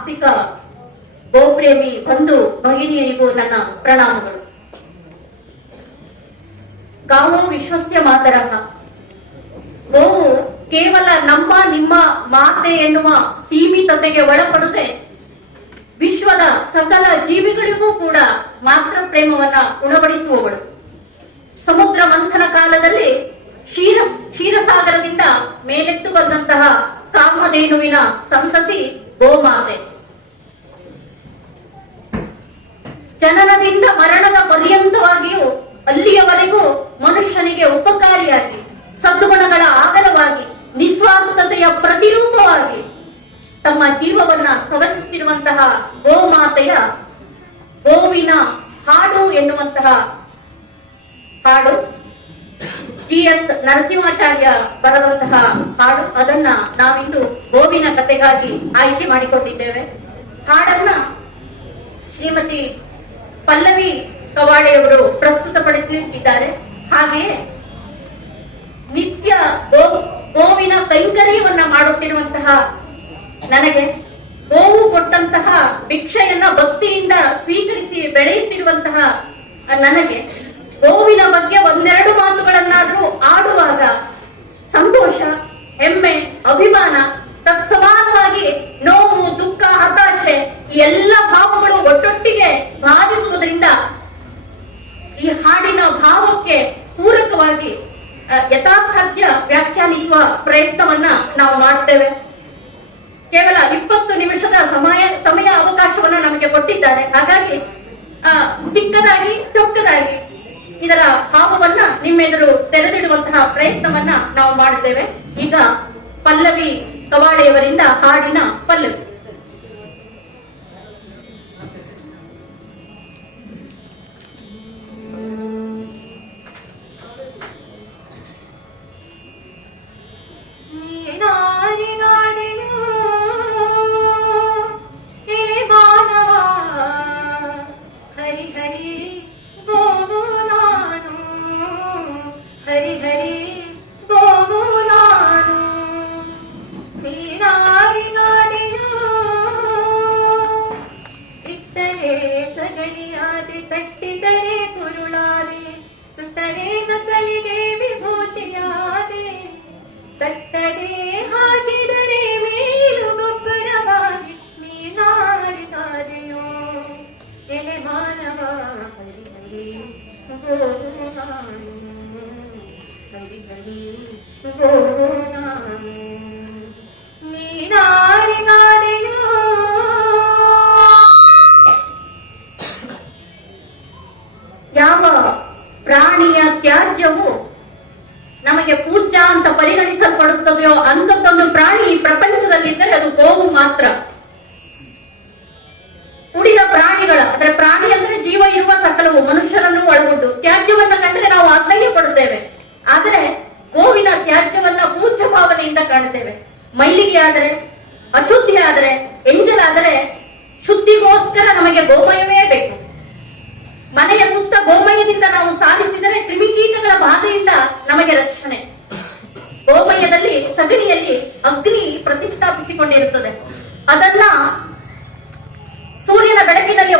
ಆಸ್ತಿಕ ಗೋಪ್ರೇಮಿ ಬಂಧು ಭಗಿನಿಯರಿಗೂ ನನ್ನ ಪ್ರಣಾಮಗಳು. ಗಾವೋ ವಿಶ್ವಸ್ಯ ಮಾತರಲ್ಲ. ಗೋವು ಕೇವಲ ನಮ್ಮ, ನಿಮ್ಮ ಮಾತೆ ಎನ್ನುವ ಸೀಮಿತತೆಗೆ ಒಳಪಡದೆ ವಿಶ್ವದ ಸಕಲ ಜೀವಿಗಳಿಗೂ ಕೂಡ ಮಾತೃ ಪ್ರೇಮವನ್ನ ಉಣಬಡಿಸುವವಳು. ಸಮುದ್ರ ಮಂಥನ ಕಾಲದಲ್ಲಿ ಕ್ಷೀರ, ಕ್ಷೀರಸಾಗರದಿಂದ ಮೇಲೆತ್ತು ಬಂದಂತಹ ಕಾಮಧೇನುವಿನ ಸಂತತಿ ಗೋಮಾತೆ. ಜನನದಿಂದ ಮರಣದ ಪರ್ಯಂತವಾಗಿಯೂ ಅಲ್ಲಿಯವರೆಗೂ ಮನುಷ್ಯನಿಗೆ ಉಪಕಾರಿಯಾಗಿ, ಸದ್ಗುಣಗಳ ಆಗಲವಾಗಿ ನಿಸ್ವಾರ್ಥತೆಯ ಪ್ರತಿರೂಪವಾಗಿ ತಮ್ಮ ಜೀವವನ್ನ ಸವರಿಸುತ್ತಿರುವಂತಹ ಗೋಮಾತೆಯ ಗೋವಿನ ಹಾಡು ಎನ್ನುವಂತಹ ಹಾಡು ಜಿ ಎಸ್ ನರಸಿಂಹಾಚಾರ್ಯ ಬರೆದಂತಹ ಹಾಡು. ಅದನ್ನ ನಾವಿಂದು ಗೋವಿನ ಕಥೆಗಾಗಿ ಆಯ್ಕೆ ಮಾಡಿಕೊಂಡಿದ್ದೇವೆ. ಹಾಡನ್ನ ಶ್ರೀಮತಿ ಪಲ್ಲವಿ ಕವಾಡೆಯವರು ಪ್ರಸ್ತುತಪಡಿಸುತ್ತಿದ್ದಾರೆ ಹಾಗೆಯೇ ನಿತ್ಯ ಗೋ, ಗೋವಿನ ಕೈಂಕರ್ಯವನ್ನ ಮಾಡುತ್ತಿರುವಂತಹ ನನಗೆ ಗೋವು ಕೊಟ್ಟಂತಹ ಭಿಕ್ಷೆಯನ್ನ ಭಕ್ತಿಯಿಂದ ಸ್ವೀಕರಿಸಿ ಬೆಳೆಯುತ್ತಿರುವಂತಹ ನನಗೆ ಗೋವಿನ ಬಗ್ಗೆ ಒಂದೆರಡು ಮಾತುಗಳನ್ನಾದರೂ ಆಡುವಾಗ ಸಂತೋಷ, ಹೆಮ್ಮೆ, ಅಭಿಮಾನ ತತ್ಸಮಾನವಾಗಿ ನೋವು ದುಃಖ ಹತಾಶೆ ಈ ಎಲ್ಲ ಭಾವಗಳು ಒಟ್ಟೊಟ್ಟಿಗೆ ಬಾಧಿಸುವುದರಿಂದ ಈ ಹಾಡಿನ ಭಾವಕ್ಕೆ ಪೂರಕವಾಗಿ ಆ, ಯಥಾಸಾಧ್ಯ ವ್ಯಾಖ್ಯಾನಿಸುವ ಪ್ರಯತ್ನವನ್ನ ನಾವು ಮಾಡ್ತೇವೆ ಕೇವಲ ಇಪ್ಪತ್ತು ನಿಮಿಷದ ಸಮಯ ಸಮಯ ಅವಕಾಶವನ್ನ ನಮಗೆ ಕೊಟ್ಟಿದ್ದಾರೆ. ಹಾಗಾಗಿ ಆ, ಚಿಕ್ಕದಾಗಿ ಚೊಕ್ಕದಾಗಿ ಇದರ ಭಾವವನ್ನ ನಿಮ್ಮೆದುರು ತೆರೆದಿಡುವಂತಹ ಪ್ರಯತ್ನವನ್ನ ನಾವು ಮಾಡುತ್ತೇವೆ. ಈಗ ಪಲ್ಲವಿ ಕವಾಳೆಯವರಿಂದ ಹಾಡಿನ ಪಲ್ಲವಿ.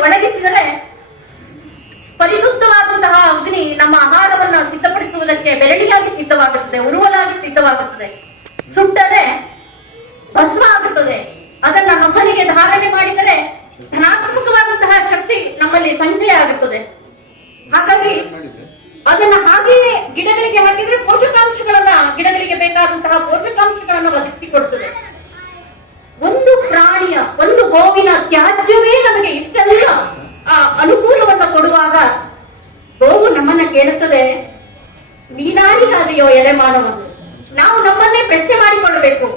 ಒಣಗಿಸಿದರೆ ಪರಿಶುದ್ಧವಾದಂತಹ ಅಗ್ನಿ ನಮ್ಮ ಆಹಾರವನ್ನ ಸಿದ್ಧಪಡಿಸುವುದಕ್ಕೆ ಬೆರಳಿಯಾಗಿ ಸಿದ್ಧವಾಗುತ್ತದೆ, ಉರುವಲಾಗಿ ಸಿದ್ಧವಾಗುತ್ತದೆ. ಸುಟ್ಟರೆ ಭಸ್ಮ ಆಗುತ್ತದೆ. ಅದನ್ನ ಹಸನಿಗೆ ಧಾರಣೆ ಮಾಡಿದರೆ ಧನಾತ್ಮಕವಾದಂತಹ ಶಕ್ತಿ ನಮ್ಮಲ್ಲಿ ಸಂಚಯ ಆಗುತ್ತದೆ. ಹಾಗಾಗಿ ಅದನ್ನ ಹಾಗೆಯೇ ಗಿಡಗಳಿಗೆ ಹಾಕಿದ್ರೆ ಪೋಷಕಾಂಶಗಳನ್ನ, ಗಿಡಗಳಿಗೆ ಬೇಕಾದಂತಹ ಪೋಷಕಾಂಶಗಳನ್ನ ಒದಗಿಸಿಕೊಡುತ್ತದೆ ಒಂದು ಪ್ರಾಣಿಯ, ಒಂದು ಗೋವಿನ ತ್ಯಾಜ್ಯವೇ ನಮಗೆ ಇಷ್ಟೆಲ್ಲ. ಆ ಅನುಕೂಲವನ್ನು ಕೊಡುವಾಗ ಗೋವು ನಮ್ಮನ್ನ ಕೇಳುತ್ತದೆ ನೀನಾರಿಗಾದೆಯೋ ಎಲೆ ಮಾನವ ನಾವು ನಮ್ಮನ್ನೇ ಪ್ರಶ್ನೆ ಮಾಡಿಕೊಳ್ಳಬೇಕು.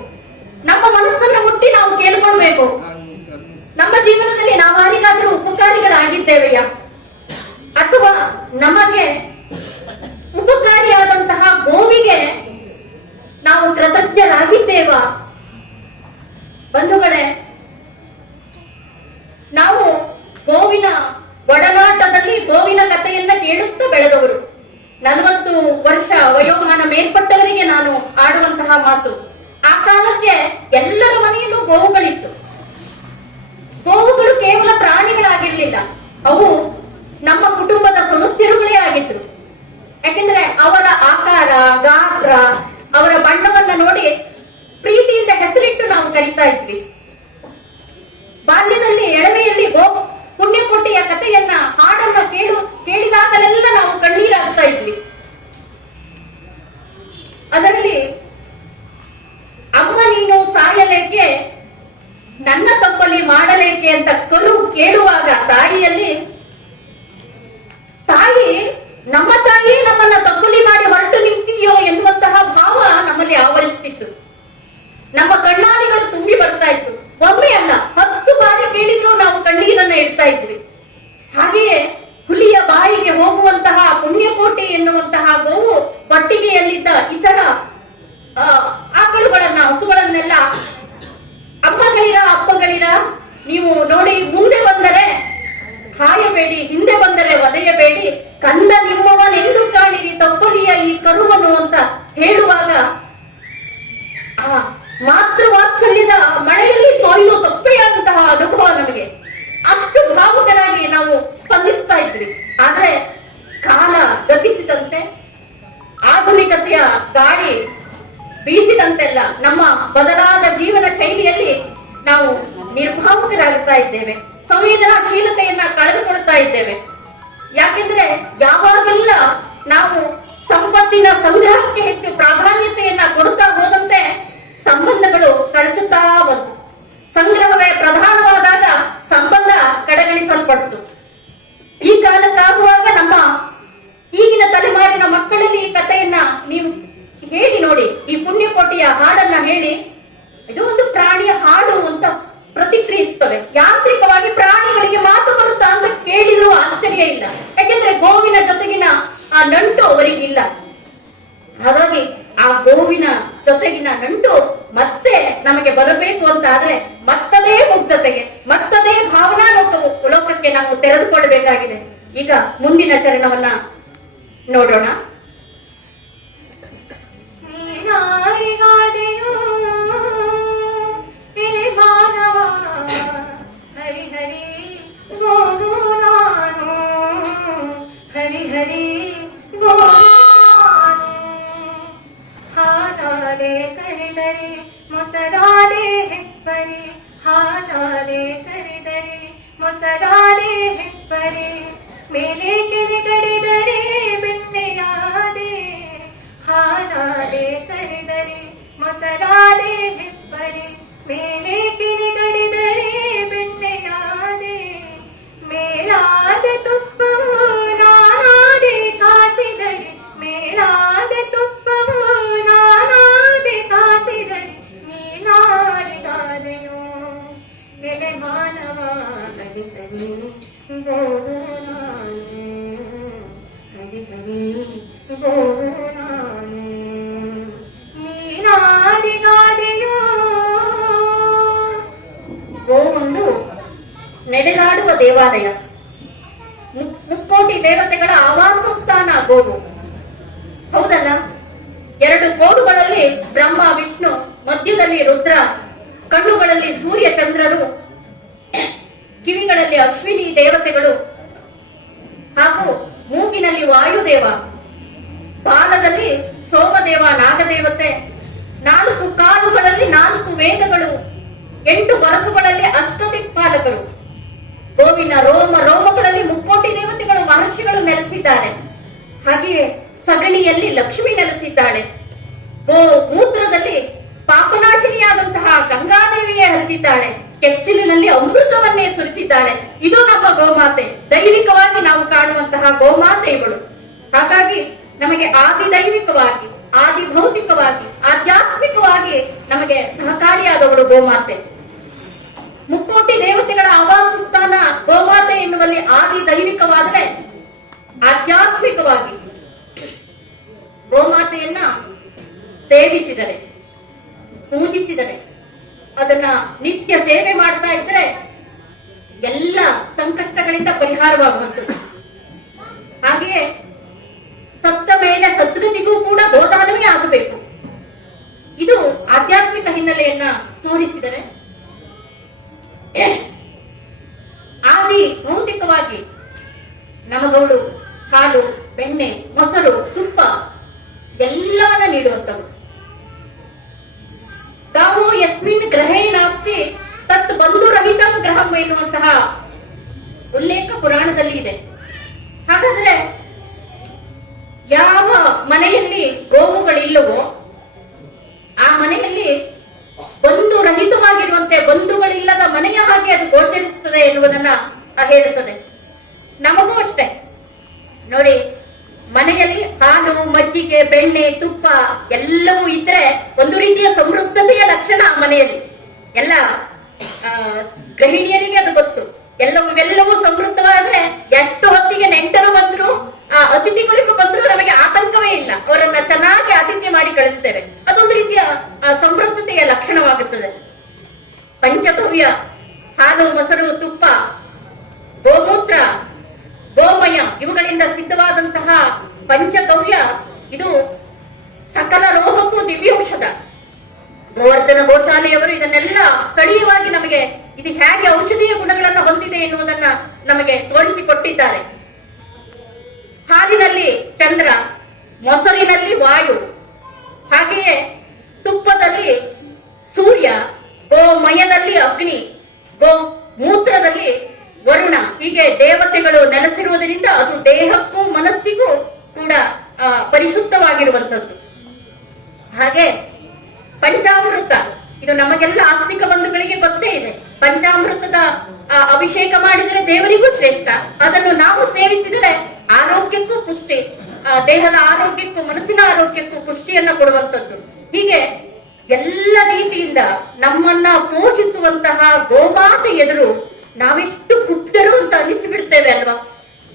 ನಮ್ಮ ಮನಸ್ಸನ್ನು ಮುಟ್ಟಿ ನಾವು ಕೇಳಿಕೊಳ್ಬೇಕು ನಮ್ಮ ಜೀವನದಲ್ಲಿ ನಾವು ಯಾರಿಗಾದ್ರೂ ಉಪಕಾರಿಗಳಾಗಿದ್ದೇವೆಯಾ ಅಥವಾ ನಮಗೆ ಉಪಕಾರಿಯಾದಂತಹ ಗೋವಿಗೆ ನಾವು ಕೃತಜ್ಞರಾಗಿದ್ದೇವಾ ಬಂಧುಗಳೇ ನಾವು ಗೋವಿನ ಒಡನಾಟದಲ್ಲಿ ಗೋವಿನ ಕಥೆಯನ್ನ ಕೇಳುತ್ತಾ ಬೆಳೆದವರು ನಲವತ್ತು ವರ್ಷ ವಯೋಮಾನ ಮೇಲ್ಪಟ್ಟವರಿಗೆ ನಾನು ಆಡುವಂತಹ ಮಾತು ಆ ಕಾಲಕ್ಕೆ ಎಲ್ಲರ ಮನೆಯಲ್ಲೂ ಗೋವುಗಳಿತ್ತು ಗೋವುಗಳು ಕೇವಲ ಪ್ರಾಣಿಗಳಾಗಿರ್ಲಿಲ್ಲ ಅವು ನಮ್ಮ ಕುಟುಂಬದ ಸದಸ್ಯರುಗಳೇ ಆಗಿದ್ರು ಯಾಕೆಂದ್ರೆ ಅವರ ಆಕಾರ ಗಾತ್ರ ಅವರ ಬಣ್ಣವನ್ನ ನೋಡಿ ಪ್ರೀತಿಯಿಂದ ಹೆಸರಿಟ್ಟು ನಾವು ಕರಿತಾ ಇದ್ವಿ ಬಾಲ್ಯದಲ್ಲಿ ಎಳವೆಯಲ್ಲಿ ಗೋ ಪುಣ್ಯಕೋಟಿಯ ಕಥೆಯನ್ನ ಹಾಡನ್ನ ಕೇಳು ಕೇಳಿದಾಗಲೆಲ್ಲ ನಾವು ಕಣ್ಣೀರಾಗ್ತಾ ಇದ್ವಿ ಅದರಲ್ಲಿ ಅಮ್ಮ ನೀನು ಸಾಯಲೇಕೆ ನನ್ನ ತಪ್ಪಲ್ಲಿ ಮಾಡಲೇಕೆ ಅಂತ ಕರು ಕೇಳುವಾಗ ತಾಯಿಯಲ್ಲಿ ತಾಯಿ ನಮ್ಮ ತಾಯಿ ನಮ್ಮನ್ನ ತಪ್ಪಲಿ ಮಾಡಿ ಹೊರಟು ನಿಂತಿದೆಯೋ ಎನ್ನುವಂತಹ ಭಾವ ನಮ್ಮಲ್ಲಿ ಆವರಿಸ್ತಿತ್ತು ನಮ್ಮ ಕಣ್ಣಾಲಿಗಳು ತುಂಬಿ ಬರ್ತಾ ಇತ್ತು ಒಮ್ಮೆ ಅಲ್ಲ ಹತ್ತು ಬಾರಿ ಕೇಳಿದ್ರು ನಾವು ಕಣ್ಣೀರನ್ನ ಇಡ್ತಾ ಇದ್ವಿ ಹಾಗೆಯೇ ಹುಲಿಯ ಬಾಯಿಗೆ ಹೋಗುವಂತಹ ಪುಣ್ಯಕೋಟಿ ಎನ್ನುವಂತಹ ಗೋವು ಕೊಟ್ಟಿಗೆಯಲ್ಲಿದ್ದ ಇತರ ಆ, ಆಕಳುಗಳನ್ನ ಹಸುಗಳನ್ನೆಲ್ಲ ಅಮ್ಮಗಳಿರ ಅಪ್ಪಗಳಿರ ನೀವು ನೋಡಿ ಮುಂದೆ ಬಂದರೆ ಕಾಯಬೇಡಿ ಹಿಂದೆ ಬಂದರೆ ಒದೆಯಬೇಡಿ. ಕಂದ ನಿಮ್ಮವನೆಂದು ಕಾಣಿರಿ ತಪ್ಪಲಿಯ ಈ ಕರುವನು ಅಂತ ಹೇಳುವಾಗ ಆ ಮಾತೃ ವಾತ್ಸಲ್ಯದ ಮಳೆಯಲ್ಲಿ ತೊಯ್ದು ತಪ್ಪೆಯಾದಂತಹ ಅನುಭವ ನಮಗೆ. ಅಷ್ಟು ಭಾವುಕರಾಗಿ ನಾವು ಸ್ಪಂದಿಸ್ತಾ ಇದ್ವಿ. ಆದ್ರೆ ಕಾಲ ಗತಿಸಿದಂತೆ, ಆಧುನಿಕತೆಯ ಗಾಳಿ ಬೀಸಿದಂತೆಲ್ಲ ನಮ್ಮ ಬದಲಾದ ಜೀವನ ಶೈಲಿಯಲ್ಲಿ ನಾವು ನಿರ್ಭಾವುಕರಾಗುತ್ತಾ ಇದ್ದೇವೆ. ಸಂವೇದನಾಶೀಲತೆಯನ್ನ ಕಳೆದುಕೊಳ್ತಾ ಇದ್ದೇವೆ. ಯಾಕೆಂದ್ರೆ ಯಾವಾಗೆಲ್ಲ ನಾವು ಸಂಪತ್ತಿನ ಸಂಗ್ರಹಕ್ಕೆ ಹೆಚ್ಚು ಪ್ರಾಧಾನ್ಯತೆಯನ್ನ ಕೊಡುತ್ತಾ ಹೋದಂತೆ ಸಂಬಂಧಗಳು ಕಳಚುತ್ತಾ ಬಂತು. ಸಂಗ್ರಹವೇ ಪ್ರಧಾನವಾದಾಗ ಸಂಬಂಧ ಕಡೆಗಣಿಸಲ್ಪಡ್ತು. ಈ ಕಾಲಕ್ಕಾಗುವಾಗ ನಮ್ಮ ಈಗಿನ ತಲೆಮಾರಿನ ಮಕ್ಕಳಲ್ಲಿ ಈ ಕಥೆಯನ್ನ ನೀವು ಹೇಳಿ ನೋಡಿ ಈ ಪುಣ್ಯಕೋಟಿಯ ಹಾಡನ್ನ ಹೇಳಿ ಇದು ಒಂದು ಪ್ರಾಣಿಯ ಹಾಡು ಅಂತ ಪ್ರತಿಕ್ರಿಯಿಸ್ತವೆ ಯಾಂತ್ರಿಕವಾಗಿ ಪ್ರಾಣಿಗಳಿಗೆ ಮಾತು ಬರುತ್ತಾ ಅಂತ ಕೇಳಿದ್ರು ಆಶ್ಚರ್ಯ ಇಲ್ಲ ಯಾಕೆಂದ್ರೆ ಗೋವಿನ ಜೊತೆಗಿನ ಆ ನಂಟು ಅವರಿಗಿಲ್ಲ ಹಾಗಾಗಿ ಆ ಗೋವಿನ ಜೊತೆಗಿನ ನಂಟು ಮತ್ತೆ ನಮಗೆ ಬರಬೇಕು ಅಂತ ಆದ್ರೆ ಮತ್ತದೇ ಮುಗ್ಧತೆಗೆ ಮತ್ತದೇ ಭಾವನಾ ಲೋಕವು ಲೋಕಕ್ಕೆ ನಾವು ತೆರೆದುಕೊಳ್ಳಬೇಕಾಗಿದೆ ಈಗ ಮುಂದಿನ ಚರಣವನ್ನ ನೋಡೋಣ ನೀನಾರಿಗಾದೆಯೋ ಎಲೆ ಮಾನವ ಹರಿ ಹರಿ ಗೋನು ನಾನು ಹರಿ ಹರಿ ಗೋನು ಹಾನಾದೆ ನೋಡೋಣ. ಮೊಸರಾದೆ ಹೆಪ್ಪರಿ ಹಾನಾದೆ ಕರಿದರೆ ಮೊಸರಾದೆ ಹೆಪ್ಪರಿ ಮೇಲೆ ಕೆರೆ ಕಡಿದರೆ ಬೆಣ್ಣೆಯಾದೆ ಹಾನಾದೆ ಕರೆದರೆ ಮೊಸರಾದೆ ಹೆಪ್ಪರಿ ಮೇಲೆ ಗೋವೊಂದು ನಡೆದಾಡುವ ದೇವಾಲಯ ಮುಕ್ಕೋಟಿ ದೇವತೆಗಳ ಆವಾಸ ಸ್ಥಾನ ಗೋವು ಹೌದಲ್ಲ ಎರಡು ಕೋಡುಗಳಲ್ಲಿ ಬ್ರಹ್ಮ ವಿಷ್ಣು ಮಧ್ಯದಲ್ಲಿ ರುದ್ರ ಕಣ್ಣುಗಳಲ್ಲಿ ಸೂರ್ಯ ಚಂದ್ರರು ಕಿವಿಗಳಲ್ಲಿ ಅಶ್ವಿನಿ ದೇವತೆಗಳು ಹಾಗೂ ಮೂಗಿನಲ್ಲಿ ವಾಯುದೇವ ಬಾಲದಲ್ಲಿ ಸೋಮದೇವ, ನಾಗದೇವತೆ, ನಾಲ್ಕು ಕಾಲುಗಳಲ್ಲಿ ನಾಲ್ಕು ವೇದಗಳು, ಎಂಟು ಗೊರಸುಗಳಲ್ಲಿ ಅಷ್ಟದಿಕ್ಪಾಲಕರು. ಗೋವಿನ ರೋಮ, ರೋಮಗಳಲ್ಲಿ ಮುಕ್ಕೋಟಿ ದೇವತೆಗಳು, ಮಹರ್ಷಿಗಳು ನೆಲೆಸಿದ್ದಾರೆ. ಹಾಗೆಯೇ ಸಗಣಿಯಲ್ಲಿ ಲಕ್ಷ್ಮಿ ನೆಲೆಸಿದ್ದಾಳೆ. ಗೋ, ಮೂತ್ರದಲ್ಲಿ ಪಾಪನಾಶಿನಿಯಾದಂತಹ ಗಂಗಾದೇವಿಯೇ ಹರಿದಿದ್ದಾಳೆ. ಕೆಚ್ಚಿಲಿನಲ್ಲಿ ಅಮೃತವನ್ನೇ ಸುರಿಸಿದ್ದಾಳೆ. ಇದು ನಮ್ಮ ಗೋಮಾತೆ. ದೈವಿಕವಾಗಿ ನಾವು ಕಾಣುವಂತಹ ಗೋಮಾತೆಗಳು. ಹಾಗಾಗಿ ನಮಗೆ ಆದಿ ದೈವಿಕವಾಗಿ ಆದಿ ಭೌತಿಕವಾಗಿ ಆಧ್ಯಾತ್ಮಿಕವಾಗಿ ನಮಗೆ ಸಹಕಾರಿಯಾದವಳು ಗೋಮಾತೆ. ಮುಕ್ಕೋಟಿ ದೇವತೆಗಳ ಆವಾಸ ಸ್ಥಾನ ಗೋಮಾತೆ ಎನ್ನುವಲ್ಲಿ ಆದಿ ದೈವಿಕವಾದರೆ ಆಧ್ಯಾತ್ಮಿಕವಾಗಿ ಗೋಮಾತೆಯನ್ನ ಸೇವಿಸಿದರೆ, ಪೂಜಿಸಿದರೆ, ಅದನ್ನ ನಿತ್ಯ ಸೇವೆ ಮಾಡ್ತಾ ಇದ್ರೆ ಎಲ್ಲ ಸಂಕಷ್ಟಗಳಿಂದ ಪರಿಹಾರವಾಗುವಂಥದ್ದು. ಹಾಗೆಯೇ ಸತ್ತ ಮೇಲೆ ಸದ್ಗತಿಗೂ ಕೂಡ ಬೋಧಾನವೇ ಆಗಬೇಕು. ಇದು ಆಧ್ಯಾತ್ಮಿಕ ಹಿನ್ನೆಲೆಯನ್ನ ತೋರಿಸಿದರೆ, ಆದಿ ಭೌತಿಕವಾಗಿ ನಮಗವಳು ಹಾಲು, ಬೆಣ್ಣೆ, ಮೊಸರು, ತುಪ್ಪ ಎಲ್ಲವನ್ನ ನೀಡುವಂತವಳು ತಾವು ಯಸ್ಮಿನ್ ಗ್ರಹೇ ನಾಸ್ತಿ, ತತ್ ಬಂಧುರಹಿತಂ ಗ್ರಹಂ ಎನ್ನುವಂತಹ ಉಲ್ಲೇಖ ಪುರಾಣದಲ್ಲಿ ಇದೆ. ಹಾಗಾದ್ರೆ ಯಾವ ಮನೆಯಲ್ಲಿ ಗೋವುಗಳಿಲ್ಲವೋ, ಆ ಮನೆಯಲ್ಲಿ ಬಂಧು ರಹಿತವಾಗಿರುವಂತೆ ಬಂಧುಗಳಿಲ್ಲದ ಮನೆಯ ಹಾಗೆ ಅದು ಗೋಚರಿಸುತ್ತದೆ ಎನ್ನುವುದನ್ನ ಹೇಳುತ್ತದೆ. ನಮಗೂ ಅಷ್ಟೇ. ನೋಡಿ, ಮನೆಯಲ್ಲಿ ಹಾಲು, ಮಜ್ಜಿಗೆ, ಬೆಣ್ಣೆ, ತುಪ್ಪ ಎಲ್ಲವೂ ಇದ್ರೆ ಒಂದು ರೀತಿಯ ಸಮೃದ್ಧತೆಯ ಲಕ್ಷಣ ಆ ಮನೆಯಲ್ಲಿ. ಎಲ್ಲ ಗೃಹಿಣಿಯರಿಗೆ ಅದು ಗೊತ್ತು. ಎಲ್ಲವೂ ಎಲ್ಲವೂ ಸಮೃದ್ಧವಾದ್ರೆ ಎಷ್ಟು ಹೊತ್ತಿಗೆ ನೆಂಟರು ಬಂದ್ರು ಆ ಅತಿಥಿಗಳಿಗೂ ಬಂದ್ರು ನಮಗೆ ಆತಂಕವೇ ಇಲ್ಲ ಅವರನ್ನ ಚೆನ್ನಾಗಿ ಆತಿಥ್ಯ ಕಳಿಸ್ತೇವೆ ಅದೊಂದು ರೀತಿಯ ಸಮೃದ್ಧತೆಯ ಲಕ್ಷಣವಾಗುತ್ತದೆ. ಪಂಚಗವ್ಯ, ಹಾಲು, ಮೊಸರು, ತುಪ್ಪ, ಗೋಮೂತ್ರ, ಗೋಮಯ, ಇವುಗಳಿಂದ ಸಿದ್ಧವಾದಂತಹ ಪಂಚಗವ್ಯ, ಇದು ಸಕಲ ರೋಗಕ್ಕೂ ದಿವ್ಯೌಷಧ. ಗೋವರ್ಧನ ಗೋಶಾಲೆಯವರು ಇದನ್ನೆಲ್ಲ ಸ್ಥಳೀಯವಾಗಿ ನಮಗೆ, ಇದು ಹೇಗೆ ಔಷಧೀಯ ಗುಣಗಳನ್ನು ಹೊಂದಿದೆ ಎನ್ನುವುದನ್ನ ನಮಗೆ ತೋರಿಸಿಕೊಟ್ಟಿದ್ದಾರೆ. ಹಾಲಿನಲ್ಲಿ ಚಂದ್ರ, ಮೊಸರಿನಲ್ಲಿ ವಾಯು ಹಾಗೆಯೇ ತುಪ್ಪದಲ್ಲಿ ಸೂರ್ಯ ಗೋಮಯದಲ್ಲಿ ಅಗ್ನಿ, ಗೋ ಮೂತ್ರದಲ್ಲಿ ವರುಣ. ಹೀಗೆ ದೇವತೆಗಳು ನೆಲೆಸಿರುವುದರಿಂದ ಅದು ದೇಹಕ್ಕೂ ಮನಸ್ಸಿಗೂ ಕೂಡ ಪರಿಶುದ್ಧವಾಗಿರುವಂತದ್ದು ಹಾಗೆ ಪಂಚಾಮೃತ. ಇದು ನಮಗೆಲ್ಲ ಆಸ್ತಿಕ ಬಂಧುಗಳಿಗೆ ಗೊತ್ತೇ ಇದೆ. ಪಂಚಾಮೃತದ ಅಭಿಷೇಕ ಮಾಡಿದರೆ ದೇವರಿಗೂ ಶ್ರೇಷ್ಠ. ಅದನ್ನು ನಾವು ಸೇವಿಸಿದರೆ ಆರೋಗ್ಯಕ್ಕೂ ಪುಷ್ಟಿ. ದೇಹದ ಆರೋಗ್ಯಕ್ಕೂ ಮನಸ್ಸಿನ ಆರೋಗ್ಯಕ್ಕೂ ಪುಷ್ಟಿಯನ್ನ ಕೊಡುವಂತದ್ದು ಹೀಗೆ ಎಲ್ಲ ರೀತಿಯಿಂದ ನಮ್ಮನ್ನ ಪೋಷಿಸುವಂತಹ ಗೋಮಾತೆ ಎದುರು ನಾವೆಷ್ಟು ಪುಟ್ಟರು ಅಂತ ಅನಿಸಿಬಿಡ್ತೇವೆ ಅಲ್ವಾ?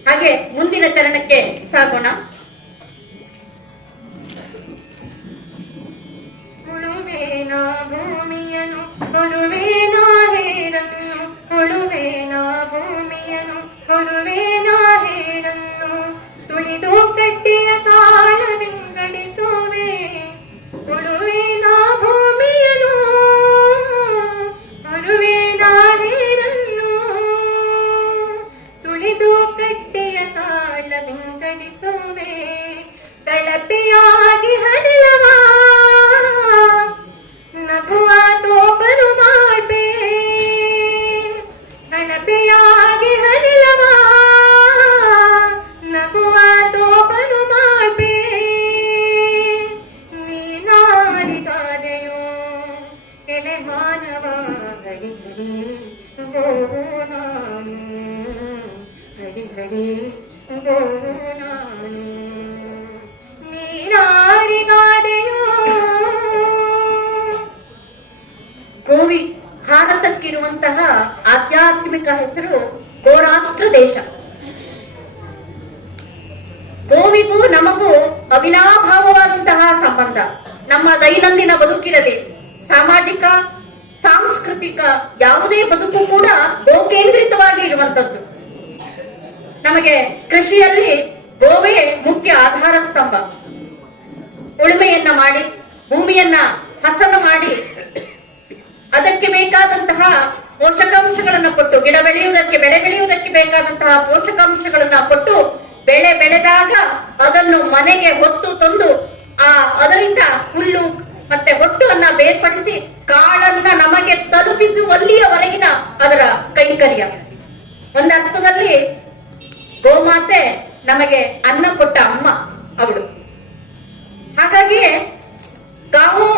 ಹಾಗೆ ಮುಂದಿನ ಚರಣಕ್ಕೆ ಸಾಗೋಣ. ಎಲೆ ಮಾನವ ಹರಿ ಹರಿ ಗೋವು ನಾನು ಹರಿ ಹರಿ ನಾನು ಗೋವಿ ಭಾರತಕ್ಕಿರುವಂತಹ ಆಧ್ಯಾತ್ಮಿಕ ಹೆಸರು ಗೋರಾಷ್ಟ್ರ ದೇಶ. ಗೋವಿಗೂ ನಮಗೂ ಅವಿನಾಭಾವವಾದಂತಹ ಸಂಬಂಧ. ನಮ್ಮ ದೈನಂದಿನ ಬದುಕಿನಲ್ಲಿ ಸಾಮಾಜಿಕ, ಸಾಂಸ್ಕೃತಿಕ ಯಾವುದೇ ಬದುಕು ಕೂಡ ಗೋಕೇಂದ್ರಿತವಾಗಿ ಇರುವಂತದ್ದು ನಮಗೆ ಕೃಷಿಯಲ್ಲಿ ಗೋವೇ ಮುಖ್ಯ ಆಧಾರ ಸ್ತಂಭ. ಉಳುಮೆಯನ್ನ ಮಾಡಿ, ಭೂಮಿಯನ್ನ ಹಸನ ಮಾಡಿ, ಅದಕ್ಕೆ ಬೇಕಾದಂತಹ ಪೋಷಕಾಂಶಗಳನ್ನ ಕೊಟ್ಟು, ಗಿಡ ಬೆಳೆಯುವುದಕ್ಕೆ, ಬೆಳೆ ಬೆಳೆಯುವುದಕ್ಕೆ ಬೇಕಾದಂತಹ ಪೋಷಕಾಂಶಗಳನ್ನ ಕೊಟ್ಟು, ಬೆಳೆ ಬೆಳೆದಾಗ ಅದನ್ನು ಮನೆಗೆ ಹೊತ್ತು ತಂದು, ಆ ಅದರಿಂದ ಹುಲ್ಲು ಮತ್ತೆ ಹೊಟ್ಟುವನ್ನ ಬೇರ್ಪಡಿಸಿ ಕಾಳನ್ನ ನಮಗೆ ತಲುಪಿಸುವಲ್ಲಿಯವರೆಗಿನ ಅದರ ಕೈಂಕರ್ಯ. ಒಂದರ್ಥದಲ್ಲಿ ಗೋಮಾತೆ ನಮಗೆ ಅನ್ನ ಕೊಟ್ಟ ಅಮ್ಮ ಅವಳು. ಹಾಗಾಗಿಯೇ ಗಾವು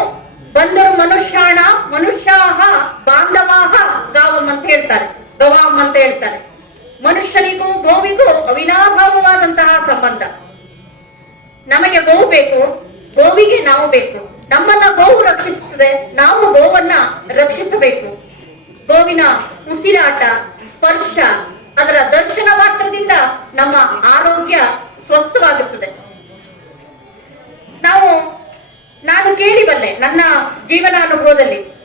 ಬಂದರು ಮನುಷ್ಯಾಣ, ಮನುಷ್ಯಾಹ ಬಾಂಧವಾಹ ಗಾವಂ ಅಂತ ಹೇಳ್ತಾರೆ, ಗವಾಂ ಅಂತ ಹೇಳ್ತಾರೆ. ಮನುಷ್ಯನಿಗೂ ಗೋವಿಗೂ ಅವಿನಾಭಾವವಾದಂತಹ ಸಂಬಂಧ. ನಮಗೆ ಗೋವು ಬೇಕು, ಗೋವಿಗೆ ನಾವು ಬೇಕು. ನಮ್ಮನ್ನ ಗೋವು ರಕ್ಷಿಸುತ್ತದೆ. ನಾವು ಗೋವನ್ನ ರಕ್ಷಿಸಬೇಕು. ಗೋವಿನ ಉಸಿರಾಟ, ಸ್ಪರ್ಶ, ಅದರ ದರ್ಶನ ಮಾತ್ರದಿಂದ ನಮ್ಮ ಆರೋಗ್ಯ ಸ್ವಸ್ಥವಾಗುತ್ತದೆ. ನಾವು, ನಾನು ಕೇಳಿ ಕೇಳಿಬಲ್ಲೆ ನನ್ನ ಜೀವನಾನುಭವದಲ್ಲಿ.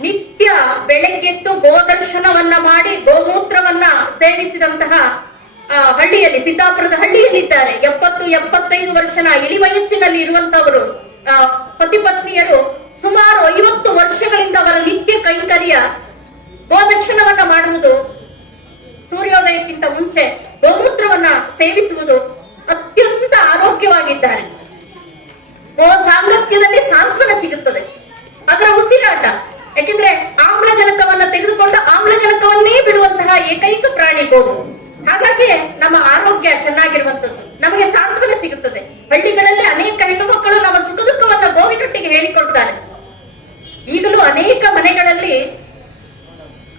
ನಿತ್ಯ ಬೆಳಗ್ಗೆದ್ದು ಗೋದರ್ಶನವನ್ನ ಮಾಡಿ, ಗೋಮೂತ್ರವನ್ನ ಸೇವಿಸಿದಂತಹ ಹಳ್ಳಿಯಲ್ಲಿ, ಸಿದ್ದಾಪುರದ ಹಳ್ಳಿಯಲ್ಲಿದ್ದಾರೆ. ಎಪ್ಪತ್ತು, ಎಪ್ಪತ್ತೈದು ವರ್ಷನ ಇಳಿ ವಯಸ್ಸಿನಲ್ಲಿ ಇರುವಂತವರು. ಪತಿ ಪತ್ನಿಯರು ಸುಮಾರು ಐವತ್ತು ವರ್ಷಗಳಿಂದ ಅವರ ನಿತ್ಯ ಕೈಂಕರ್ಯ ಗೋದರ್ಶನವನ್ನ ಮಾಡುವುದು, ಸೂರ್ಯೋದಯಕ್ಕಿಂತ ಮುಂಚೆ ಗೋಮೂತ್ರವನ್ನ ಸೇವಿಸುವುದು ಅತ್ಯಂತ ಆರೋಗ್ಯವಾಗಿದ್ದಾರೆ. ಗೋ ಸಾಂಗತ್ಯದಲ್ಲಿ ಸಾಂತ್ವನ ಸಿಗುತ್ತದೆ. ಅದರ ಉಸಿರಾಟ, ಯಾಕೆಂದ್ರೆ ಆಮ್ಲಜನಕವನ್ನ ತೆಗೆದುಕೊಂಡು ಆಮ್ಲಜನಕವನ್ನೇ ಬಿಡುವಂತಹ ಏಕೈಕ ಪ್ರಾಣಿ ಗೋವು ಹಾಗಾಗಿ ನಮ್ಮ ಆರೋಗ್ಯ ಚೆನ್ನಾಗಿರುವಂತದ್ದು ನಮಗೆ ಸಾಂತ್ವನ ಸಿಗುತ್ತದೆ. ಹಳ್ಳಿಗಳಲ್ಲಿ ಅನೇಕ ಹೇಳಿಕೊಡ್ತಾರೆ ಈಗಲೂ ಅನೇಕ ಮನೆಗಳಲ್ಲಿ,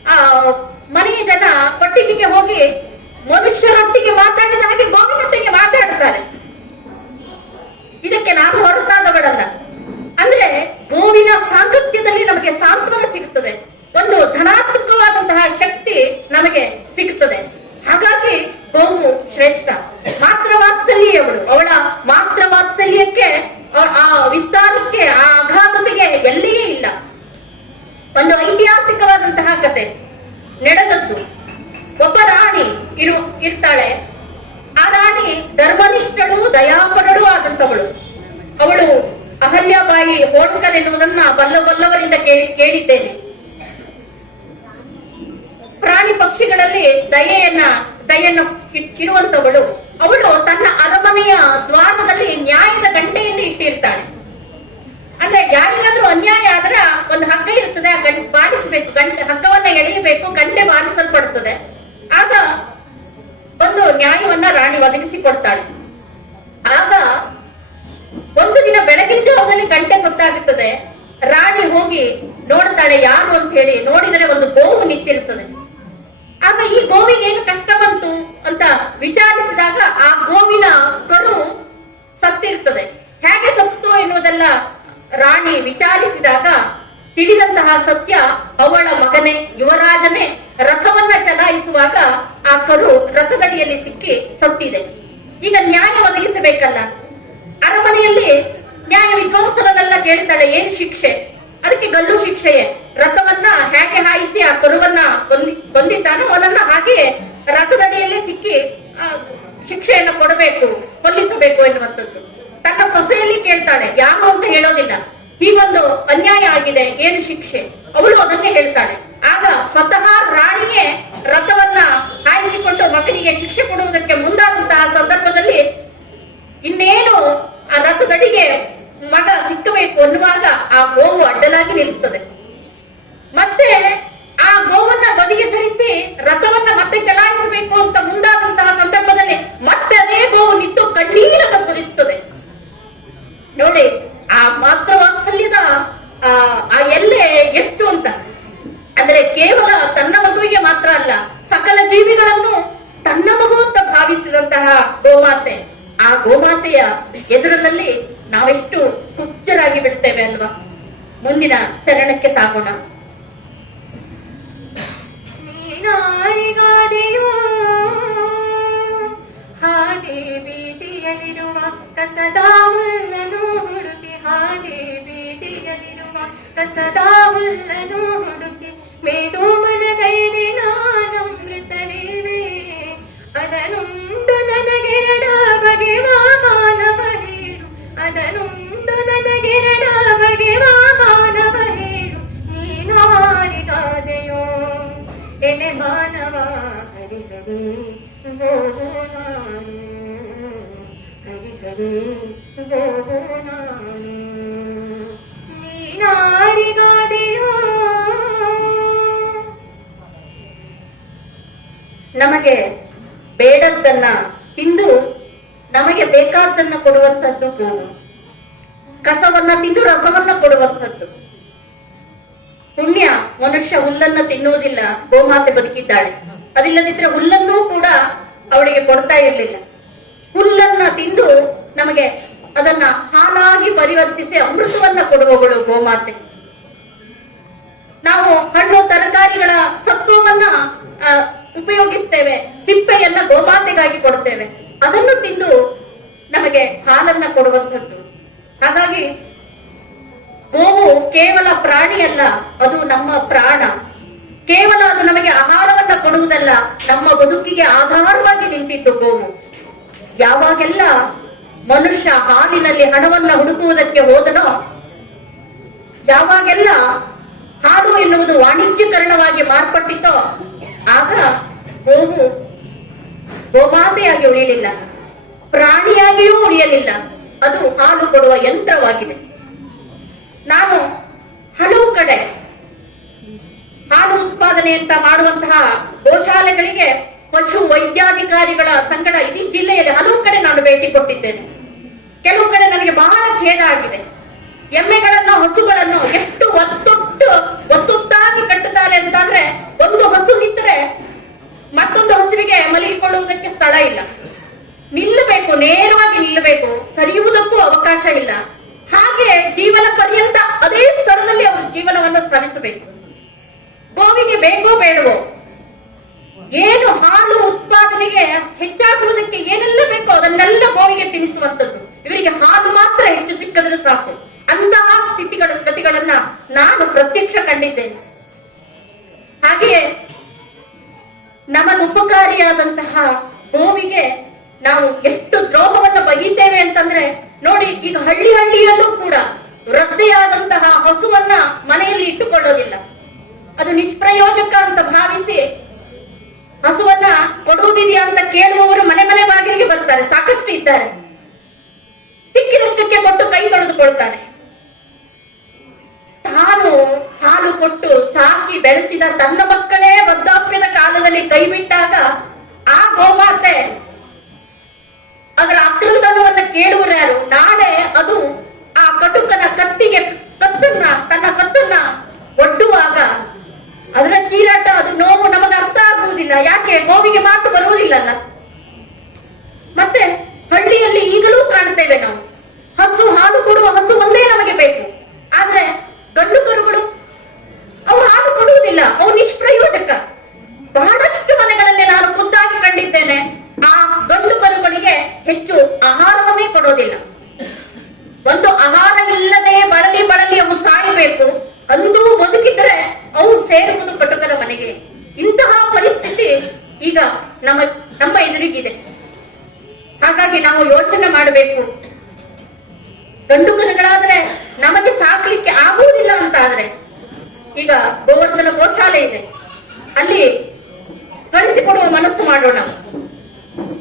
ಆ, ಮನೆಯ ಜನ ಕೊಟ್ಟಿಗೆಗೆ ಹೋಗಿ ಮನುಷ್ಯರೊಟ್ಟಿಗೆ ಮಾತಾಡಿದ ಹಾಗೆ ಗೋವಿನೊಟ್ಟಿಗೆ ಮಾತಾಡ್ತಾರೆ. ಇದಕ್ಕೆ ನಾನು ಹೊರತಾದವಳಲ್ಲ. ಅಂದ್ರೆ ಗೋವಿನ ಸಾಂಗತ್ಯದಲ್ಲಿ ನಮಗೆ ಸಾಂತ್ವನ ಸಿಗುತ್ತದೆ. ಒಂದು ಧನಾತ್ಮಕವಾದಂತಹ ಶಕ್ತಿ ನಮಗೆ ಸಿಗುತ್ತದೆ. ಹಾಗಾಗಿ ಗೋವು ಶ್ರೇಷ್ಠ. ಮಾತ್ರ ವಾತ್ಸಲ್ಯವಳು ಅವಳ ಮಾತ್ರ ವಾತ್ಸಲ್ಯಕ್ಕೆ ಆ- ವಿಸ್ತಾರಕ್ಕೆ ಆ ಅಗಾಧತೆಗೆ ಎಲ್ಲಿಯೇ ಇಲ್ಲ. ಒಂದು ಐತಿಹಾಸಿಕವಾದಂತಹ ಕತೆ ನಡೆದದ್ದು. ಒಬ್ಬ ರಾಣಿ ಇರು, ಇರ್ತಾಳೆ. ಆ ರಾಣಿ ಧರ್ಮನಿಷ್ಠಳು, ದಯಾಪರಳು ಆದಂತವಳು. ಅವಳು ಅಹಲ್ಯಬಾಯಿ ಎನ್ನುವುದನ್ನ ಬಲ್ಲ ಬಲ್ಲವರಿಂದ ಕೇಳಿ, ಕೇಳಿದ್ದೇನೆ. ಪ್ರಾಣಿ ಪಕ್ಷಿಗಳಲ್ಲಿ ದಯೆಯನ್ನ ದಯನ್ನ ಇರುವಂತವಳು ಅವಳು ತನ್ನ ಅರಮನೆಯ ದ್ವಾರದಲ್ಲಿ ನ್ಯಾಯದ ಗಂಟೆಯನ್ನು ಇಟ್ಟಿರ್ತಾಳೆ. ಅಂದ್ರೆ ಯಾರಿಗಾದ್ರೂ ಅನ್ಯಾಯ ಆದ್ರೆ ಒಂದು ಹಗ್ಗ ಇರ್ತದೆ, ಆ ಗಂಟೆ ಬಾರಿಸಬೇಕು ಗಂಟೆ ಹಗ್ಗವನ್ನ ಎಳೆಯಬೇಕು, ಗಂಟೆ ಬಾರಿಸಲ್ಪಡುತ್ತದೆ ಆಗ ಒಂದು ನ್ಯಾಯವನ್ನ ರಾಣಿ ಒದಗಿಸಿಕೊಡ್ತಾಳೆ. ಆಗ ಒಂದು ದಿನ ಬೆಳಗಿನ ಜಾವದಲ್ಲಿ ಗಂಟೆ ಸತ್ತಾಗುತ್ತದೆ. ರಾಣಿ ಹೋಗಿ ನೋಡ್ತಾಳೆ, ಯಾರು ಅಂತ ಹೇಳಿ ನೋಡಿದರೆ ಒಂದು ಗೋವು ನಿಂತಿರುತ್ತದೆ. ಆಗ ಈ ಗೋವಿಗೆ ಏನು ಸತ್ಯ ಅವಳ ಮಗನೇ, ಯುವರಾಜನೇ ರಥವನ್ನ ಚಲಾಯಿಸುವಾಗ ಆ ಕರು ರಥದಡಿಯಲ್ಲಿ ಸಿಕ್ಕಿ ಸತ್ತಿದೆ. ಈಗ ನ್ಯಾಯ ಒದಗಿಸಬೇಕಲ್ಲ? ಅರಮನೆಯಲ್ಲಿ ನ್ಯಾಯ ವಿದ್ವಾಂಸರನ್ನೆಲ್ಲ ಕೇಳ್ತಾಳೆ, ಏನ್ ಶಿಕ್ಷೆ? ಅದಕ್ಕೆ ಗಲ್ಲು ಶಿಕ್ಷೆಯೇ? ರಥವನ್ನ ಹೇಗೆ ಹಾಯಿಸಿ ಆ ಕರುವನ್ನ ಕೊಂದಿ ಕೊಂದಿದ್ದಾನೋ ಅವನನ್ನ ಹಾಗೆ ರಥದಡಿಯಲ್ಲಿ ಸಿಕ್ಕಿ ಶಿಕ್ಷೆಯನ್ನ ಕೊಡಬೇಕು, ಕೊಲ್ಲಿಸಬೇಕು ಎನ್ನುವಂಥದ್ದು. ತನ್ನ ಸೊಸೆಯಲ್ಲಿ ಕೇಳ್ತಾಳೆ, ಯಾರು ಅಂತ ಹೇಳೋದಿಲ್ಲ. ಹೀಗೊಂದು ಅನ್ಯಾಯ ಆಗಿದೆ, ಏನು ಶಿಕ್ಷೆ? ಅವಳು ಅದನ್ನೇ ಹೇಳ್ತಾಳೆ. ಆಗ ಸ್ವತಃ ರಾಣಿಯೇ ರಥವನ್ನ ಹಾಯಿಸಿಕೊಂಡು ಮಗನಿಗೆ ಶಿಕ್ಷೆ ಕೊಡುವುದಕ್ಕೆ ಮುಂದಾದಂತಹ ಸಂದರ್ಭದಲ್ಲಿ ಇನ್ನೇನು ಆ ರಥದಡಿಗೆ ಮಗ ಸಿಕ್ಕಬೇಕು ಅನ್ನುವಾಗ ಆ ಗೋವು ಅಡ್ಡಲಾಗಿ ನಿಲ್ಲುತ್ತದೆ. ಕಸದ ಹುಲ್ಲನು ಹುಡುಕಿ ಹಾಗೆ ಬೀದಿಯಲ್ಲಿರುವ ಕಸದ ಹುಲ್ಲನು ನಮಗೆ ಬೇಡದ್ದನ್ನ ತಿಂದು ನಮಗೆ ಬೇಕಾದ್ದನ್ನ ಕೊಡುವಂತದ್ದು ಗೋವು ಕಸವನ್ನ ತಿಂದು ರಸವನ್ನ ಕೊಡುವಂಥದ್ದು ಪುಣ್ಯ ಮನುಷ್ಯ ಹುಲ್ಲನ್ನ ತಿನ್ನುವುದಿಲ್ಲ, ಗೋಮಾತೆ ಬದುಕಿದ್ದಾಳೆ. ಅದಿಲ್ಲದಿದ್ರೆ ಹುಲ್ಲನ್ನೂ ಕೂಡ ಅವಳಿಗೆ ಕೊಡ್ತಾ ಇರಲಿಲ್ಲ. ಹುಲ್ಲನ್ನ ತಿಂದು ನಮಗೆ ಅದನ್ನ ಹಾಲಾಗಿ ಪರಿವರ್ತಿಸಿ ಅಮೃತವನ್ನ ಕೊಡುವವಳು ಗೋಮಾತೆ. ನಾವು ಹಣ್ಣು ತರಕಾರಿಗಳ ಸತ್ವವನ್ನ ಉಪಯೋಗಿಸ್ತೇವೆ, ಸಿಪ್ಪೆಯನ್ನ ಗೋಮಾತೆಗಾಗಿ ಕೊಡ್ತೇವೆ. ಅದನ್ನು ತಿಂದು ನಮಗೆ ಹಾಲನ್ನ ಕೊಡುವಂಥದ್ದು. ಹಾಗಾಗಿ ಗೋವು ಕೇವಲ ಪ್ರಾಣಿಯಲ್ಲ, ಅದು ನಮ್ಮ ಪ್ರಾಣ. ಕೇವಲ ಅದು ನಮಗೆ ಆಹಾರವನ್ನ ಕೊಡುವುದಲ್ಲ, ನಮ್ಮ ಬದುಕಿಗೆ ಆಧಾರವಾಗಿ ನಿಂತಿತ್ತು ಗೋವು. ಯಾವಾಗೆಲ್ಲ ಮನುಷ್ಯ ಹಾಲಿನಲ್ಲಿ ಹಣವನ್ನ ಹುಡುಕುವುದಕ್ಕೆ ಹೋದನೋ? ಯಾವಾಗೆಲ್ಲ ಹಾಲು ಎನ್ನುವುದು ವಾಣಿಜ್ಯೀಕರಣವಾಗಿ ಮಾರ್ಪಟ್ಟಿತೋ ಆಗ ಗೋವು ಗೋಮಾತೆಯಾಗಿ ಉಳಿಯಲಿಲ್ಲ. ಪ್ರಾಣಿಯಾಗಿಯೂ ಉಳಿಯಲಿಲ್ಲ. ಅದು ಹಾಲು ಕೊಡುವ ಯಂತ್ರವಾಗಿದೆ. ನಾನು ಹಲವು ಕಡೆ ಹಾಲು ಉತ್ಪಾದನೆ ಅಂತ ಮಾಡುವಂತಹ ಗೋಶಾಲೆಗಳಿಗೆ ಪಶು ವೈದ್ಯಾಧಿಕಾರಿಗಳ ಸಂಗಡ ಇಡೀ ಜಿಲ್ಲೆಯಲ್ಲಿ ಹಲವು ಕಡೆ ನಾನು ಭೇಟಿ ಕೊಟ್ಟಿದ್ದೇನೆ. ಕೆಲವು ಕಡೆ ನನಗೆ ಬಹಳ ಖೇದ ಆಗಿದೆ. ಎಮ್ಮೆಗಳನ್ನ, ಹಸುಗಳನ್ನು ಎಷ್ಟು ಒತ್ತೊಟ್ಟು, ಒತ್ತೊಟ್ಟಾಗಿ ಕಟ್ಟುತ್ತಾರೆ ಅಂತಾದರೆ, ಒಂದು ಹಸು ನಿಂತರೆ ಮತ್ತೊಂದು ಹಸುವಿಗೆ ಮಲಗಿಕೊಳ್ಳುವುದಕ್ಕೆ ಸ್ಥಳ ಇಲ್ಲ. ನಿಲ್ಲಬೇಕು, ನೇರವಾಗಿ ನಿಲ್ಲಬೇಕು, ಸರಿಯುವುದಕ್ಕೂ ಅವಕಾಶ ಇಲ್ಲ. ಹಾಗೆ ಜೀವನ ಪರ್ಯಂತ ಅದೇ ಸ್ಥಳದಲ್ಲಿ ಅವರು ಜೀವನವನ್ನು ಸರಿಸಬೇಕು ಗೋವಿಗೆ ಬೇಕೋ ಬೇಡವೋ? ಏನು ಹಾಲು ಉತ್ಪಾದನೆಗೆ ಹೆಚ್ಚಾಗುವುದಕ್ಕೆ ಏನೆಲ್ಲ ಬೇಕೋ ಅದನ್ನೆಲ್ಲ ಗೋವಿಗೆ ತಿನ್ನಿಸುವಂತದ್ದು ಇವರಿಗೆ ಹಾಲು ಮಾತ್ರ ಹೆಚ್ಚು ಸಿಕ್ಕಿದ್ರೆ ಸಾಕು. ಅಂತಹ ಸ್ಥಿತಿಗಳ ಗತಿಗಳನ್ನ ನಾನು ಪ್ರತ್ಯಕ್ಷ ಕಂಡಿದ್ದೇನೆ. ಹಾಗೆಯೇ ನಮಗೆ ಉಪಕಾರಿಯಾದಂತಹ ಗೋವಿಗೆ ನಾವು ಎಷ್ಟು ದ್ರೋಹವನ್ನು ಬಗೀತೇವೆ ಅಂತಂದ್ರೆ, ನೋಡಿ, ಈಗ ಹಳ್ಳಿ ಹಳ್ಳಿಯಲ್ಲೂ ಕೂಡ ವೃದ್ಧೆಯಾದಂತಹ ಹಸುವನ್ನ ಮನೆಯಲ್ಲಿ ಇಟ್ಟುಕೊಳ್ಳೋದಿಲ್ಲ. ಅದು ನಿಷ್ಪ್ರಯೋಜಕ ಅಂತ ಭಾವಿಸಿ ಹಸುವನ್ನ ಕೊಡುವುದಿದೆಯಾ ಅಂತ ಕೇಳುವವರು ಮನೆ ಮನೆ ಬಾಗಿಲಿಗೆ ಬರ್ತಾರೆ. ಸಾಕಷ್ಟು ಇದ್ದಾರೆ. ಸಿಕ್ಕಿದಷ್ಟಕ್ಕೆ ಕೊಟ್ಟು ಕೈ ತೊಳೆದುಕೊಳ್ತಾನೆ. ತಾನು ಹಾಲು ಕೊಟ್ಟು ಸಾಕಿ ಬೆಳೆಸಿದ ತನ್ನ ಮಕ್ಕಳೇ ವೃದ್ಧಾಪ್ಯದ ಕಾಲದಲ್ಲಿ ಕೈ ಬಿಟ್ಟಾಗ, ಆ ಗೋಮಾತೆ ಅದರ ಅಕೃತನವನ್ನ ಕೇಳುವರು ಯಾರು? ನಾಳೆ ಅದು ಆ ಕಟುಕನ ಕತ್ತಿಗೆ ಕತ್ತನ್ನ, ತನ್ನ ಕತ್ತನ್ನ ಒಡ್ಡುವಾಗ ಅದರ ಚೀರಾಟ, ಅದು ನೋವು ನಮಗೆ ಅರ್ಥ ಆಗುವುದಿಲ್ಲ. ಯಾಕೆ? ಗೋವಿಗೆ ಮಾತು ಬರುವುದಿಲ್ಲಲ್ಲ. ಮತ್ತೆ ಹಳ್ಳಿಯಲ್ಲಿ ಈಗಲೂ ಕಾಣುತ್ತೇವೆ ನಾವು. ಹಸು ಹಾಲು ಕೊಡುವ ಹಸು ಒಂದೇ ನಮಗೆ ಬೇಕು. ಆದ್ರೆ ಗಂಡು ಕರುಗಳು ಅವು ಹಾಲು ಕೊಡುವುದಿಲ್ಲ ಅವು ನಿಷ್ಪ್ರಯೋಜಕ. ಬಹಳಷ್ಟು ಮನೆಗಳಲ್ಲಿ ನಾನು ಖುದ್ದಾಗಿ ಕಂಡಿದ್ದೇನೆ, ಆ ಗಂಡು ಕರುಗಳಿಗೆ ಹೆಚ್ಚು ಆಹಾರವನ್ನೇ ಕೊಡೋದಿಲ್ಲ. ಒಂದು ಆಹಾರ ಇಲ್ಲದೆ ಬಳಲಿ ಬಳಲಿ ಅವು ಸಾಯಬೇಕು. ಅಂದೂ ಬದುಕಿದ್ರೆ ಅವು ಸೇರುವುದು ಕಟುಕರ ಮನೆಗೆ. ಇಂತಹ ಪರಿಸ್ಥಿತಿ ಈಗ ನಮ್ಮ ನಾವು ಯೋಚನೆ ಮಾಡಬೇಕು. ಗಂಡು ಕರುಗಳಾದ್ರೆ ನಮಗೆ ಸಾಕ್ಲಿಕ್ಕೆ ಆಗುವುದಿಲ್ಲ ಅಂತ ಆದ್ರೆ ಈಗ ಗೋವರ್ಧನ ಗೋಶಾಲೆ ಇದೆ. ಅಲ್ಲಿ ಕಳಿಸಿಕೊಡುವ ಮನಸ್ಸು ಮಾಡೋಣ.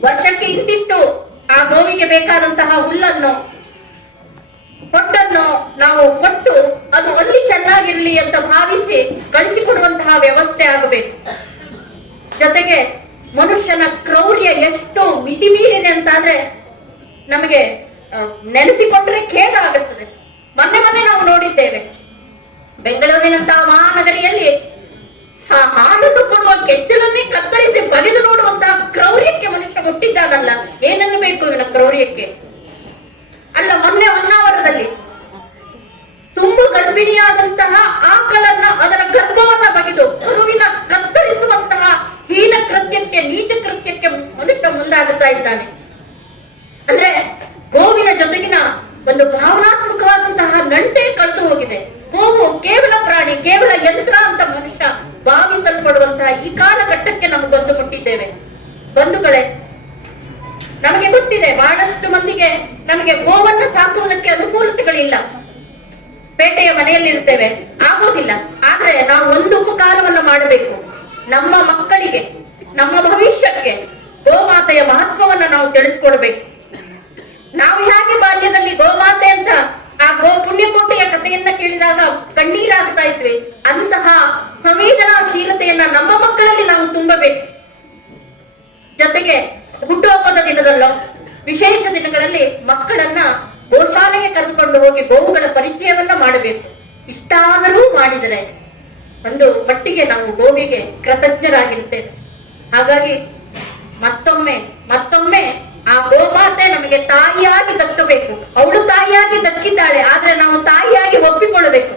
ವರ್ಷಕ್ಕೆ ಇಂತಿಷ್ಟು ಆ ಗೋವಿಗೆ ಬೇಕಾದಂತಹ ಹುಲ್ಲನ್ನು ಕೊಟ್ಟನ್ನು ನಾವು ಕೊಟ್ಟು ಅದು ಅಲ್ಲಿ ಚೆನ್ನಾಗಿರ್ಲಿ ಅಂತ ಭಾವಿಸಿ ಕಳಿಸಿಕೊಡುವಂತಹ ವ್ಯವಸ್ಥೆ ಆಗಬೇಕು. ಜೊತೆಗೆ ಮನುಷ್ಯನ ಕ್ರೌರ್ಯ ಎಷ್ಟು ಮಿತಿ ಮೀರಿದೆ ಅಂತಾದ್ರೆ ನಮಗೆ ನೆನೆಸಿಕೊಂಡ್ರೆ ಖೇದ ಆಗುತ್ತದೆ. ಮೊನ್ನೆ ಮೊನ್ನೆ ನಾವು ನೋಡಿದ್ದೇವೆ. ಬೆಂಗಳೂರಿನಂತಹ ಮಹಾನಗರಿಯಲ್ಲಿ ಆ ಕೊಡುವ ಕೆಚ್ಚಲನ್ನೇ ಕತ್ತರಿಸಿ ಬಗೆದು ನೋಡುವಂತಹ ಕ್ರೌರ್ಯಕ್ಕೆ ಮನುಷ್ಯ ಹುಟ್ಟಿದ್ದಾನಲ್ಲ ಏನನ್ನು ಬೇಕು ಇವನ ಕ್ರೌರ್ಯಕ್ಕೆ? ಅಲ್ಲ, ಮೊನ್ನೆ ಹೊನ್ನಾವರದಲ್ಲಿ ತುಂಬು ಗರ್ಭಿಣಿಯಾದಂತಹ ಆಕಳನ್ನ ಅದರ ಗರ್ಭವನ್ನ ಬಗೆದು ಕರುವಿನ ಕತ್ತರಿಸುವಂತಹ ಹೀನ ಕೃತ್ಯಕ್ಕೆ ನೀಚ ಕೃತ್ಯಕ್ಕೆ ಮನುಷ್ಯ ಮುಂದಾಗುತ್ತಾ ಇದ್ದಾನೆ. ಅಂದ್ರೆ ಗೋವಿನ ಜೊತೆಗಿನ ಒಂದು ಭಾವನಾತ್ಮಕವಾದಂತಹ ನಂಟೆ ಕಳೆದು ಹೋಗಿದೆ. ಗೋವು ಕೇವಲ ಪ್ರಾಣಿ, ಕೇವಲ ಯಂತ್ರ ಅಂತ ಮನುಷ್ಯ ಭಾವಿಸಲ್ಪಡುವಂತಹ ಈ ಕಾಲಘಟ್ಟಕ್ಕೆ ನಾವು ಬಂದು ಮುಟ್ಟಿದ್ದೇವೆ ಬಂಧುಗಳೇ, ನಮಗೆ ಗೊತ್ತಿದೆ, ಬಹಳಷ್ಟು ಮಂದಿಗೆ ನಮಗೆ ಗೋವನ್ನು ಸಾಕುವುದಕ್ಕೆ ಅನುಕೂಲತೆಗಳಿಲ್ಲ. ಪೇಟೆಯ ಮನೆಯಲ್ಲಿರ್ತೇವೆ ಆಗೋದಿಲ್ಲ. ಆದ್ರೆ ನಾವು ಒಂದು ಉಪಕಾರವನ್ನು ಮಾಡಬೇಕು. ನಮ್ಮ ಮಕ್ಕಳಿಗೆ, ನಮ್ಮ ಭವಿಷ್ಯಕ್ಕೆ ಗೋಮಾತೆಯ ಮಹತ್ವವನ್ನು ನಾವು ತಿಳಿಸ್ಕೊಡ್ಬೇಕು. ನಾವು ಹೇಗೆ ಬಾಲ್ಯದಲ್ಲಿ ಗೋಮಾತೆ ಅಂತ ಆ ಗೋ ಪುಣ್ಯಕೋಟೆಯ ಕಥೆಯನ್ನ ಕೇಳಿದಾಗ ಕಣ್ಣೀರಾಗ್ತಾ ಇದ್ವಿ, ಅಂತಹ ಸಂವೇದನಾಶೀಲತೆಯನ್ನ ನಮ್ಮ ಮಕ್ಕಳಲ್ಲಿ ನಾವು ತುಂಬಬೇಕು. ಜೊತೆಗೆ ಹುಟ್ಟುಹಬ್ಬದ ದಿನದಲ್ಲೋ, ವಿಶೇಷ ದಿನಗಳಲ್ಲಿ ಮಕ್ಕಳನ್ನ ಗೋಶಾಲೆಗೆ ಕರೆದುಕೊಂಡು ಹೋಗಿ ಗೋವುಗಳ ಪರಿಚಯವನ್ನ ಮಾಡಬೇಕು. ಇಷ್ಟಾದರೂ ಮಾಡಿದರೆ ಒಂದು ಮಟ್ಟಿಗೆ ನಾವು ಗೋವಿಗೆ ಕೃತಜ್ಞರಾಗಿರ್ತೇವೆ. ಹಾಗಾಗಿ ಮತ್ತೊಮ್ಮೆ ಮತ್ತೊಮ್ಮೆ ಆ ಗೋಮಾತೆ ನಮಗೆ ತಾಯಿಯಾಗಿ ದಕ್ಕಬೇಕು ಅವಳು ತಾಯಿಯಾಗಿ ದಕ್ಕಿದ್ದಾಳೆ, ಆದ್ರೆ ನಾವು ತಾಯಿಯಾಗಿ ಒಪ್ಪಿಕೊಳ್ಳಬೇಕು.